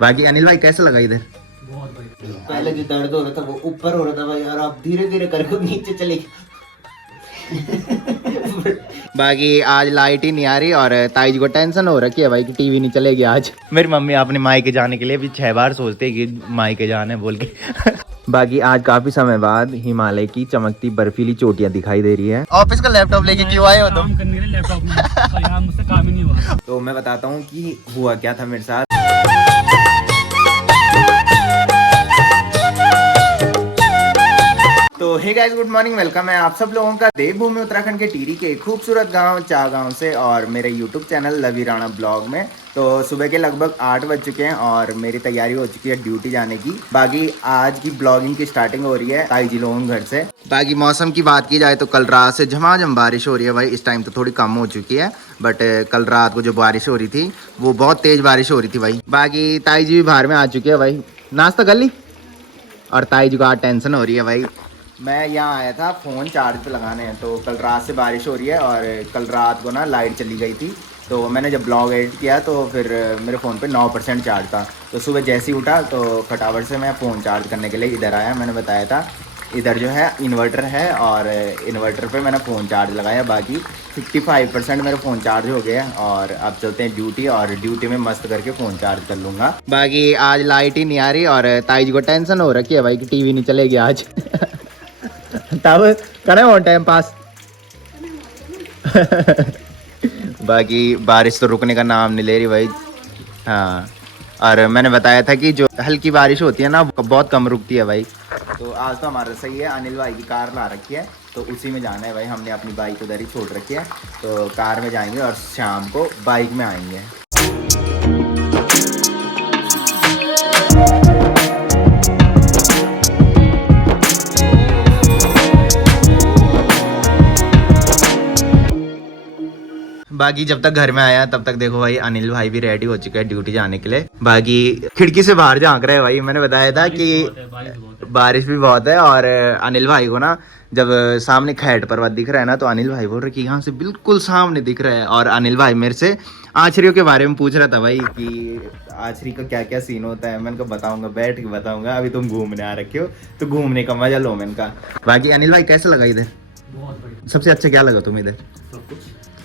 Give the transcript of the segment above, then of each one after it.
बाकी अनिल भाई कैसा लगा इधर? पहले जो दर्द हो रहा था वो ऊपर हो रहा था भाई, और आप धीरे धीरे करके नीचे चले गए। बाकी आज लाइट ही नहीं आ रही और ताईज को टेंशन हो रखी है भाई कि टीवी नहीं चलेगी आज। मेरी मम्मी अपने मायके जाने के लिए भी 6 बार सोचती है कि मायके जाना है बोल के। बाकी आज काफी समय बाद हिमालय की चमकती बर्फीली चोटियां दिखाई दे रही है। ऑफिस का लैपटॉप लेके क्यों आए हो तुम? काम करने के लिए लैपटॉप में, तो यहाँ मुझसे काम ही नहीं हुआ। तो मैं बताता हूँ कि हुआ क्या था मेरे साथ। तो hey guys, good morning, welcome है आप सब लोगों का देवभूमि उत्तराखंड के टिहरी के खूबसूरत गांव चा गांव से और मेरे यूट्यूब चैनल लवी राणा ब्लॉग में। तो सुबह के लगभग 8 बज चुके हैं और मेरी तैयारी हो चुकी है ड्यूटी जाने की। बाकी आज की ब्लॉगिंग की स्टार्टिंग हो रही है ताईजी लोगों घर से। बाकी मौसम की बात की जाए तो कल रात से झमाझम बारिश हो रही है भाई। इस टाइम तो थोड़ी कम हो चुकी है, बट कल रात को जो बारिश हो रही थी वो बहुत तेज बारिश हो रही थी भाई। बाकी ताईजी भी बाहर में आ चुकी है भाई, नाश्ता कर ली। और ताईजी को आज टेंशन हो रही है भाई। मैं यहाँ आया था फ़ोन चार्ज पे लगाने, तो कल रात से बारिश हो रही है और कल रात को ना लाइट चली गई थी। तो मैंने जब ब्लॉग एडिट किया तो फिर मेरे फ़ोन पे 9% चार्ज था। तो सुबह जैसे ही उठा तो फटाफट से मैं फ़ोन चार्ज करने के लिए इधर आया। मैंने बताया था इधर जो है इन्वर्टर है और इन्वर्टर पे मैंने फ़ोन चार्ज लगाया। बाकी 55% मेरा फ़ोन चार्ज हो गया और अब चलते हैं ड्यूटी, और ड्यूटी में मस्त करके फ़ोन चार्ज कर लूँगा। बाकी आज लाइट ही नहीं आ रही और ताईजी को टेंशन हो रखी है भाई कि टीवी नहीं चलेगी आज। तब करें ऑन टाइम पास। बाकी बारिश तो रुकने का नाम नहीं ले रही भाई। हाँ, और मैंने बताया था कि जो हल्की बारिश होती है ना बहुत कम रुकती है भाई। तो आज तो हमारा सही है, अनिल भाई की कार ला रखी है तो उसी में जाना है भाई। हमने अपनी बाइक उधर ही छोड़ रखी है, तो कार में जाएंगे और शाम को बाइक में आएंगे। बाकी जब तक घर में आया तब तक देखो भाई अनिल भाई भी रेडी हो चुके हैं ड्यूटी जाने के लिए। बाकी खिड़की से बाहर झांक रहे हैं भाई। मैंने बताया था कि बारिश भी बहुत है और अनिल भाई को ना जब सामने खैट पर्वत दिख रहा है ना तो अनिल भाई बोल रहे कि यहाँ से बिल्कुल सामने दिख रहा है। और अनिल भाई मेरे से आचरियों के बारे में पूछ रहा था भाई कि आचरी का क्या क्या सीन होता है। मैंने कहा बताऊंगा, बैठ के बताऊंगा, अभी तुम घूमने आ रखे हो तो घूमने का मजा लो। मैंने कहा बाकी अनिल भाई कैसा लगा इधर? बहुत बढ़िया। सबसे अच्छा क्या लगा तुम्हें इधर? सब कुछ,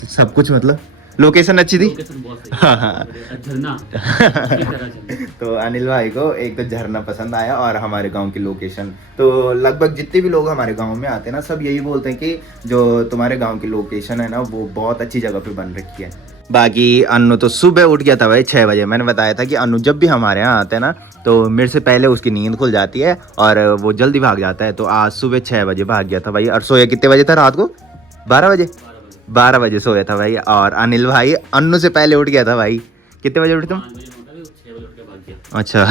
सब कुछ मतलब लोकेशन अच्छी थी। लोकेशन बहुत सही हाँ है। हाँ। झरना की तरह चल। तो अनिल भाई को एक तो झरना पसंद आया और हमारे गांव की लोकेशन। तो लगभग जितने भी लोग हमारे गांव में आते हैं ना सब यही बोलते हैं कि जो तुम्हारे गांव की लोकेशन है ना वो बहुत अच्छी जगह पे बन रखी है। बाकी अन्नू तो सुबह उठ गया था भाई 6 बजे। मैंने बताया था कि अन्नू जब भी हमारे यहाँ आते हैं ना तो मेरे से पहले उसकी नींद खुल जाती है और वो जल्दी भाग जाता है। तो आज सुबह 6 बजे भाग गया था भाई। और सोया कितने बजे था रात को? 12 बजे। 12 बजे सोया था भाई। और अनिल भाई अन्नू से पहले उठ गया था भाई। कितने बजे उठे तुम? 5 बजे उठा, 6 बजे उठ के भाग गया। अच्छा।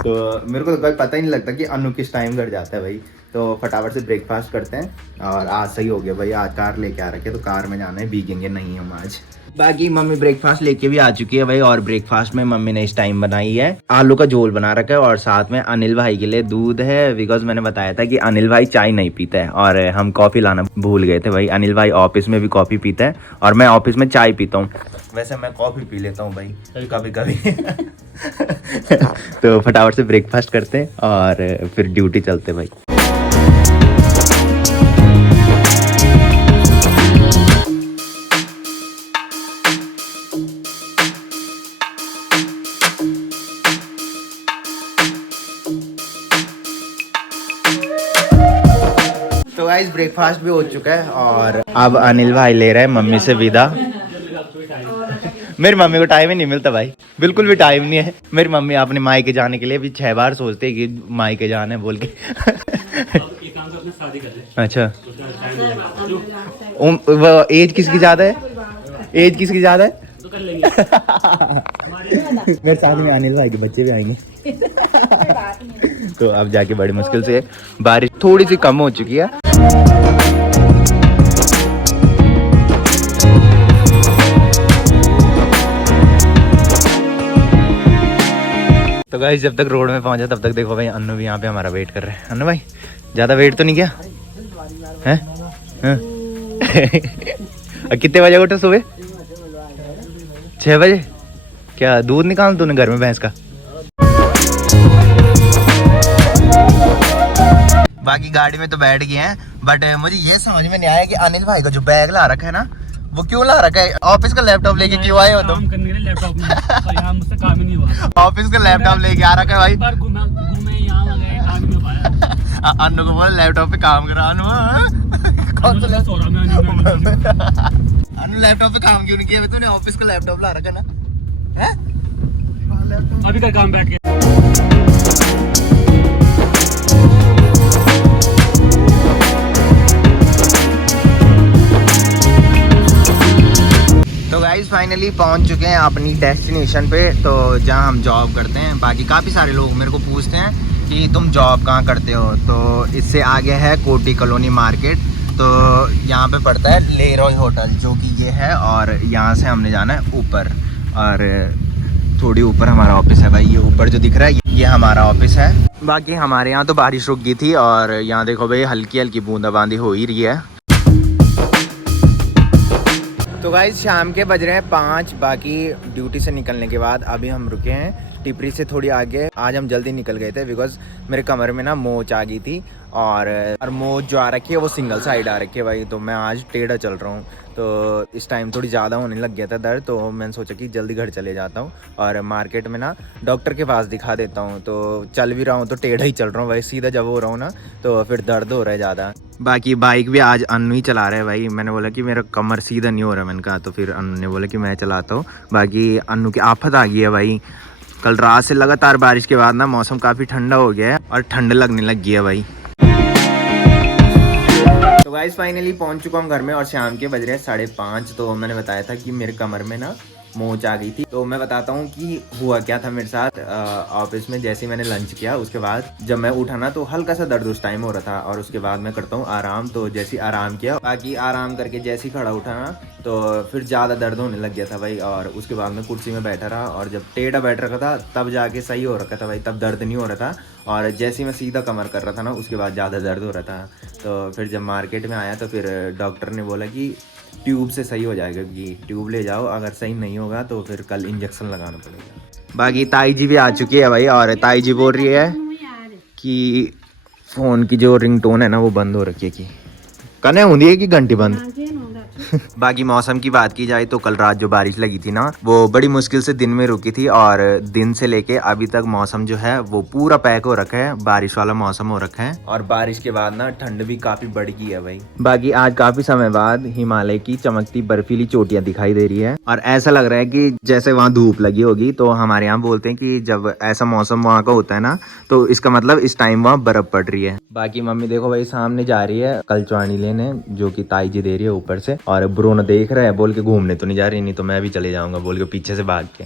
तो मेरे को तो भाई पता ही नहीं लगता कि अन्नू किस टाइम घर जाता है भाई। तो फटाफट से ब्रेकफास्ट करते हैं। और आज सही हो गया भाई, आज कार लेके आ रखे तो कार में जाना है, भीगेंगे नहीं हम आज। बाकी मम्मी ब्रेकफास्ट लेके भी आ चुकी है भाई। और ब्रेकफास्ट में मम्मी ने इस टाइम बनाई है आलू का झोल बना रखा है और साथ में अनिल भाई के लिए दूध है। बिकॉज मैंने बताया था कि अनिल भाई चाय नहीं पीता है और हम कॉफी लाना भूल गए थे भाई। अनिल भाई ऑफिस में भी कॉफी पीता है और मैं ऑफिस में चाय पीता हूँ। वैसे मैं कॉफी पी लेता हूँ भाई कभी कभी। तो फटाफट से ब्रेकफास्ट करते हैं और फिर ड्यूटी चलते भाई। तो गाइस ब्रेकफास्ट भी हो चुका है और अब अनिल भाई ले रहे हैं मम्मी से विदा। मेरी मम्मी को टाइम ही नहीं मिलता भाई, बिल्कुल भी टाइम नहीं है। मेरी मम्मी अपने मायके जाने के लिए भी 6 बार सोचती है कि मायके जाना है बोल के। एक काम से अपनी शादी कर ले। अच्छा, उसका टाइम लगेगा। वो एज किसकी ज्यादा है? एज किसकी ज्यादा है? तो कर लेंगे। मेरे साथ में अनिल भाई के बच्चे भी आएंगे। तो अब जाके बड़ी मुश्किल से बारिश थोड़ी सी कम हो चुकी है। तो गाइस जब तक रोड में पहुंचा तब तक देखो भाई अन्नू भी यहाँ पे हमारा वेट कर रहे हैं। अन्नू भाई ज्यादा वेट तो नहीं किया है? कितने बजे उठे सुबह? 6 बजे? क्या दूध निकाल तूने घर में भैंस का? बाकी गाड़ी में तो बैठ गए हैं, बट मुझे ये समझ में नहीं आया कि अनिल भाई का जो बैग ला रखा है ना, वो क्यों ला रखा है? ऑफिस का लैपटॉप लेके क्यों आए हो तुम? काम करने के लिए लैपटॉप में, और यहाँ मुझसे काम ही नहीं हुआ। ऑफिस का लैपटॉप लेके आ रखा है भाई। पर घूमे यहाँ आ गए, काम ही नहीं हो पाया। अन्नू को बोल लैपटॉप पे काम करा। अन्नू कौन सा सो रहा मैं अन्नू लैपटॉप पे काम क्यों नहीं किया? तूने ऑफिस का लैपटॉप ला रखा है ना, है? अभी कर काम बैठ के। तो गाइस फाइनली पहुंच चुके हैं अपनी डेस्टिनेशन पे, तो जहां हम जॉब करते हैं। बाकी काफ़ी सारे लोग मेरे को पूछते हैं कि तुम जॉब कहाँ करते हो, तो इससे आगे है कोटी कॉलोनी मार्केट। तो यहाँ पे पड़ता है लेरॉय होटल, जो कि ये है, और यहाँ से हमने जाना है ऊपर, और थोड़ी ऊपर हमारा ऑफिस है भाई। ये ऊपर जो दिख रहा है ये हमारा ऑफिस है। बाकी हमारे यहाँ तो बारिश रुक गई थी, और यहाँ देखो भाई हल्की हल्की बूंदाबांदी हो ही रही है। तो गाइस शाम के बज रहे हैं 5। बाकी ड्यूटी से निकलने के बाद अभी हम रुके हैं टिपरी से थोड़ी आगे। आज हम जल्दी निकल गए थे बिकॉज मेरे कमर में ना मोच आ गई थी, और मोच जो आ रखी है वो सिंगल साइड आ रखी है भाई। तो मैं आज टेढ़ा चल रहा हूँ, तो इस टाइम थोड़ी ज़्यादा होने लग गया था दर्द। तो मैंने सोचा कि जल्दी घर चले जाता हूँ और मार्केट में ना डॉक्टर के पास दिखा देता हूँ। तो चल भी रहा हूँ तो टेढ़ा ही चल रहा हूँ भाई, सीधा जब हो रहा हूँ ना तो फिर दर्द हो रहा है ज़्यादा। बाकी बाइक भी आज अन्नू ही चला रहा है भाई। मैंने बोला कि मेरा कमर सीधा नहीं हो रहा, मैंने कहा, तो फिर अन्नू ने बोला कि मैं चलाता हूँ। बाकी अन्नू की आफत आ गई है भाई। कल रात से लगातार बारिश के बाद ना मौसम काफ़ी ठंडा हो गया है और ठंड लगने लग गई है भाई। तो गाइस फाइनली पहुंच चुका हूँ घर में, और शाम के बज रहे हैं 5:30। तो मैंने बताया था कि मेरे कमर में ना मोच आ गई थी। तो मैं बताता हूँ कि हुआ क्या था मेरे साथ। ऑफिस में जैसे ही मैंने लंच किया उसके बाद जब मैं उठा ना तो हल्का सा दर्द उस टाइम हो रहा था, और उसके बाद मैं करता हूँ आराम। तो जैसे ही आराम किया, बाकी आराम करके जैसे ही खड़ा उठा ना तो फिर ज़्यादा दर्द होने लग गया था भाई। और उसके बाद मैं कुर्सी में बैठा रहा, और जब टेढ़ा बैठ रखा था तब जाके सही हो रखा था भाई, तब दर्द नहीं हो रहा था। और जैसे ही मैं सीधा कमर कर रहा था ना उसके बाद ज़्यादा दर्द हो रहा था। तो फिर जब मार्केट में आया तो फिर डॉक्टर ने बोला कि ट्यूब से सही हो जाएगा, कि ट्यूब ले जाओ, अगर सही नहीं होगा तो फिर कल इंजेक्शन लगाना पड़ेगा। बाकी ताई जी भी आ चुकी है भाई, और ताई जी बोल रही है कि फ़ोन की जो रिंगटोन है ना वो बंद हो रखी है, कि कने होती है कि घंटी बंद। बाकी मौसम की बात की जाए तो कल रात जो बारिश लगी थी ना वो बड़ी मुश्किल से दिन में रुकी थी, और दिन से लेके अभी तक मौसम जो है वो पूरा पैक हो रखा है, बारिश वाला मौसम हो रखा है। और बारिश के बाद ना ठंड भी काफी बढ़ गई है भाई। बाकी आज काफी समय बाद हिमालय की चमकती बर्फीली चोटियां दिखाई दे रही है, और ऐसा लग रहा है कि जैसे वहाँ धूप लगी होगी। तो हमारे यहाँ बोलते हैं कि जब ऐसा मौसम वहाँ का होता है ना तो इसका मतलब इस टाइम वहाँ बर्फ पड़ रही है। बाकी मम्मी देखो भाई सामने जा रही है कलचवानी लेने, जो कि ताई जी दे रही है ऊपर से, और ब्रोन देख रहा है, बोल के घूमने तो नहीं जा रही, नहीं तो मैं भी चले जाऊंगा बोल के पीछे से भाग के।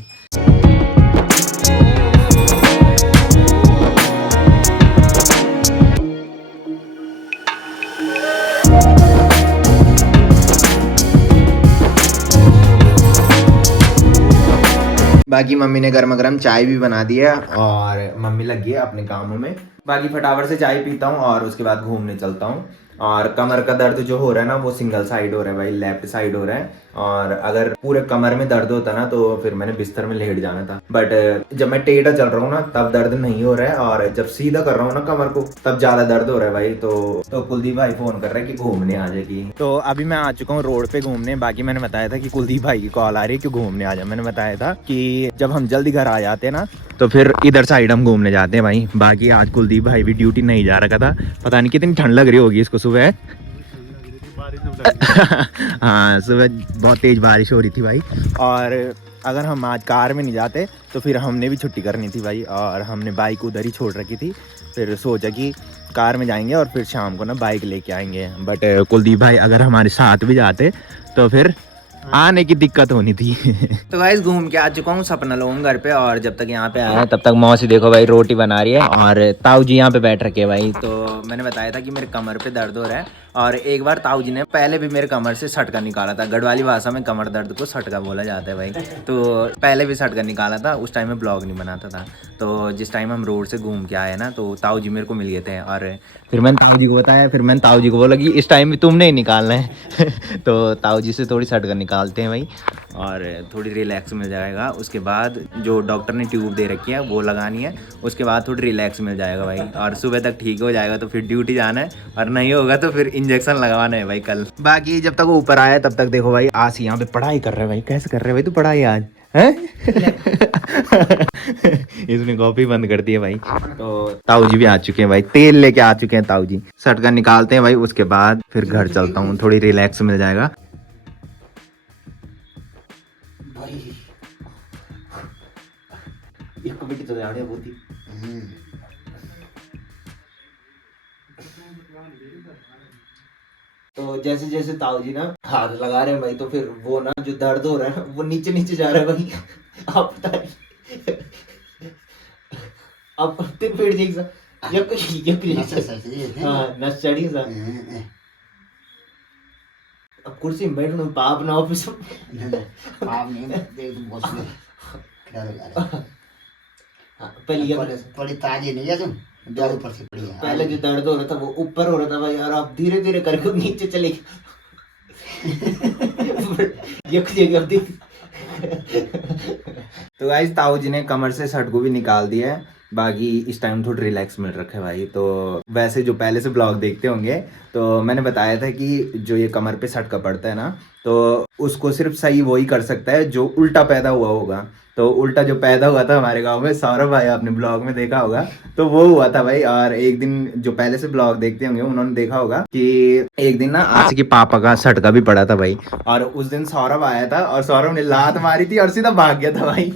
बाकी मम्मी ने गर्मा गर्म चाय भी बना दी है, और मम्मी लगी है अपने कामों में। बाकी फटाफट से चाय पीता हूँ और उसके बाद घूमने चलता हूँ। और कमर का दर्द जो हो रहा है ना वो सिंगल साइड हो रहा है भाई, लेफ्ट साइड हो रहा है। और अगर पूरे कमर में दर्द होता ना तो फिर मैंने बिस्तर में लेट जाना था, बट जब मैं टेढ़ा चल रहा हूँ ना तब दर्द नहीं हो रहा है, और जब सीधा कर रहा हूँ ना कमर को तब ज्यादा दर्द हो रहा है भाई। तो कुलदीप भाई फोन कर रहे हैं कि घूमने आ जाएगी। तो अभी मैं आ चुका हूँ रोड पे घूमने। बाकी मैंने बताया था कि कुलदीप भाई की कॉल आ रही है कि घूमने आ जाए। मैंने बताया था कि जब हम जल्दी घर आ जाते हैं ना तो फिर इधर साइड हम घूमने जाते हैं भाई। बाकी आज कुलदीप भाई भी ड्यूटी नहीं जा रखा था, पता नहीं कितनी ठंड लग रही होगी इसको सुबह। हाँ सुबह बहुत तेज बारिश हो रही थी भाई, और अगर हम आज कार में नहीं जाते तो फिर हमने भी छुट्टी करनी थी भाई, और हमने बाइक उधर ही छोड़ रखी थी। फिर सोचा कि कार में जाएंगे और फिर शाम को ना बाइक लेके आएंगे, बट कुलदीप भाई अगर हमारे साथ भी जाते तो फिर आने की दिक्कत होनी थी। तो गाइस घूम के आ चुका हूँ सपना लोन घर पे, और जब तक यहाँ पे आया तब तक मौसी देखो भाई रोटी बना रही है, और ताऊ जी यहाँ पे बैठ रखे भाई। तो मैंने बताया था कि मेरे कमर पे दर्द हो रहा है, और एक बार ताऊ जी ने पहले भी मेरे कमर से सटका निकाला था। गढ़वाली भाषा में कमर दर्द को सटका बोला जाता है भाई। तो पहले भी सटका निकाला था, उस टाइम में ब्लॉग नहीं बनाता था। तो जिस टाइम हम रोड से घूम के आए ना तो ताऊ जी मेरे को मिल गए थे, और फिर मैंने ताऊ जी को बताया, फिर मैंने ताऊ जी को बोला कि इस टाइम में तुमने ही निकालना है। तो ताऊ जी से थोड़ी सटका निकालते हैं भाई और थोड़ी रिलैक्स मिल जाएगा। उसके बाद जो डॉक्टर ने ट्यूब दे रखी है वो लगानी है, उसके बाद थोड़ी रिलैक्स मिल जाएगा भाई और सुबह तक ठीक हो जाएगा तो फिर ड्यूटी जाना है और नहीं होगा तो फिर इंजेक्शन लगवाना है भाई कल। बाकी जब तक वो ऊपर आया तब तक देखो भाई आज यहाँ पे पढ़ाई कर रहे हैं भाई। कैसे कर रहे हैं भाई तू पढ़ाई आज हैं? इसने कॉपी बंद कर दी है भाई। तो ताऊ जी भी आ चुके हैं भाई, तेल लेके आ चुके हैं ताऊ जी। सटका निकालते हैं भाई, उसके बाद फिर घर चलता हूँ, थोड़ी रिलैक्स मिल जाएगा। भाई एक कमेटी तो जाने होती। तो जैसे जैसे ताऊ जी ना हाथ लगा रहे हैं भाई, तो फिर वो ना जो दर्द हो रहा है वो नीचे नीचे जा रहा है भाई। आप बता रही आप तीन पेड़ जैसा यक जैसा हाँ नस चढ़ी सा। अब कुर्सी में बैठो पाप ना ऑफिस पड़ी ताजी नहीं है तुम दर ऊपर से पड़ी है। पहले जो दर्द हो रहा था वो ऊपर हो रहा था भाई, और आप धीरे धीरे करके नीचे चले गए। तो गाइस ताऊ जी ने कमर से सटकू भी निकाल दिया है, बाकी इस टाइम थोड़ा रिलैक्स मिल रखा है भाई। तो वैसे जो पहले से ब्लॉग देखते होंगे तो मैंने बताया था कि जो ये कमर पे सटका पड़ता है ना, तो उसको सिर्फ सही वही कर सकता है जो उल्टा पैदा हुआ होगा। तो उल्टा जो पैदा हुआ था हमारे गांव में, सौरभ भाई आपने ब्लॉग में देखा होगा, तो वो हुआ था भाई। और एक दिन जो पहले से ब्लॉग देखते होंगे उन्होंने देखा होगा कि एक दिन ना आशी के पापा का सटका भी पड़ा था भाई, और उस दिन सौरभ आया था और सौरभ ने लात मारी थी और सीधा भाग गया था भाई।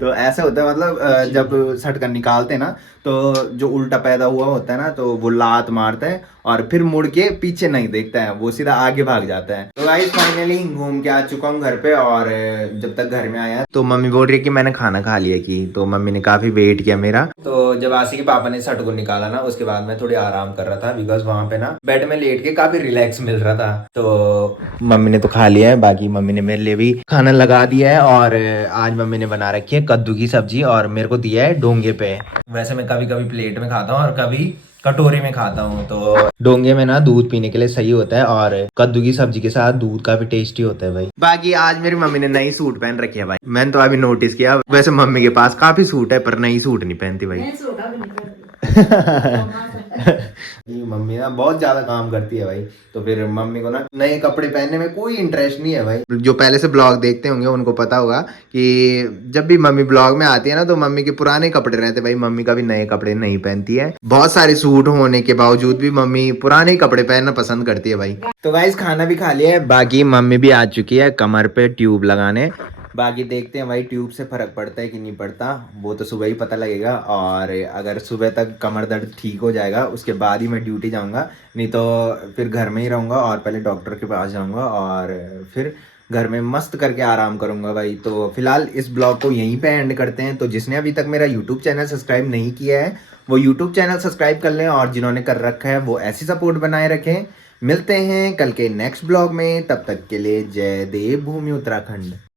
तो ऐसा होता है, मतलब जब सटका निकालते हैं ना तो जो उल्टा पैदा हुआ होता है ना तो वो लात मारता है और फिर मुड़ के पीछे नहीं देखता है, वो सीधा आगे भाग जाता है। तो गाइस फाइनली घूम के आ चुका हूँ घर पे, और जब तक घर में आया तो मम्मी बोल रही है कि मैंने खाना खा लिया की, तो मम्मी ने काफी वेट किया मेरा। तो जब आशी के पापा ने सट को निकाला ना उसके बाद मैं थोड़ी आराम कर रहा था, बिकॉज वहां पे ना बेड में लेट के काफी रिलैक्स मिल रहा था। तो मम्मी ने तो खा लिया है, बाकी मम्मी ने मेरे लिए भी खाना लगा दिया है। और आज मम्मी ने बना रखी है कद्दू की सब्जी और मेरे को दिया है डोंगे पे। वैसे मैं कभी कभी प्लेट में खाता हूँ और कभी कटोरे में खाता हूँ। तो डोंगे में ना दूध पीने के लिए सही होता है और कद्दू की सब्जी के साथ दूध काफी टेस्टी होता है भाई। बाकी आज मेरी मम्मी ने नई सूट पहन रखी है भाई, मैंने तो अभी नोटिस किया। वैसे मम्मी के पास काफी सूट है पर नई सूट नहीं पहनती भाई। मम्मी ना बहुत ज्यादा काम करती है भाई, तो फिर मम्मी को ना नए कपड़े पहनने में कोई इंटरेस्ट नहीं है भाई। जो पहले से ब्लॉग देखते होंगे उनको पता होगा कि जब भी मम्मी ब्लॉग में आती है ना तो मम्मी के पुराने कपड़े रहते भाई, मम्मी कभी नए कपड़े नहीं पहनती है। बहुत सारे सूट होने के बावजूद भी मम्मी पुराने कपड़े पहनना पसंद करती है भाई। तो गाइस खाना भी खा लिया है, बाकी मम्मी भी आ चुकी है कमर पे ट्यूब लगाने। बाकी देखते हैं भाई ट्यूब से फर्क पड़ता है कि नहीं पड़ता, वो तो सुबह ही पता लगेगा। और अगर सुबह तक कमर दर्द ठीक हो जाएगा उसके बाद ही मैं ड्यूटी जाऊंगा, नहीं तो फिर घर में ही रहूंगा और पहले डॉक्टर के पास जाऊंगा और फिर घर में मस्त करके आराम करूंगा भाई। तो फिलहाल इस ब्लॉग को यहीं पे एंड करते हैं। तो जिसने अभी तक मेरा यूट्यूब चैनल सब्सक्राइब नहीं किया है वो यूट्यूब चैनल सब्सक्राइब कर लें, और जिन्होंने कर रखा है वो ऐसी सपोर्ट बनाए रखें। मिलते हैं कल के नेक्स्ट ब्लॉग में, तब तक के लिए जय देव भूमि उत्तराखंड।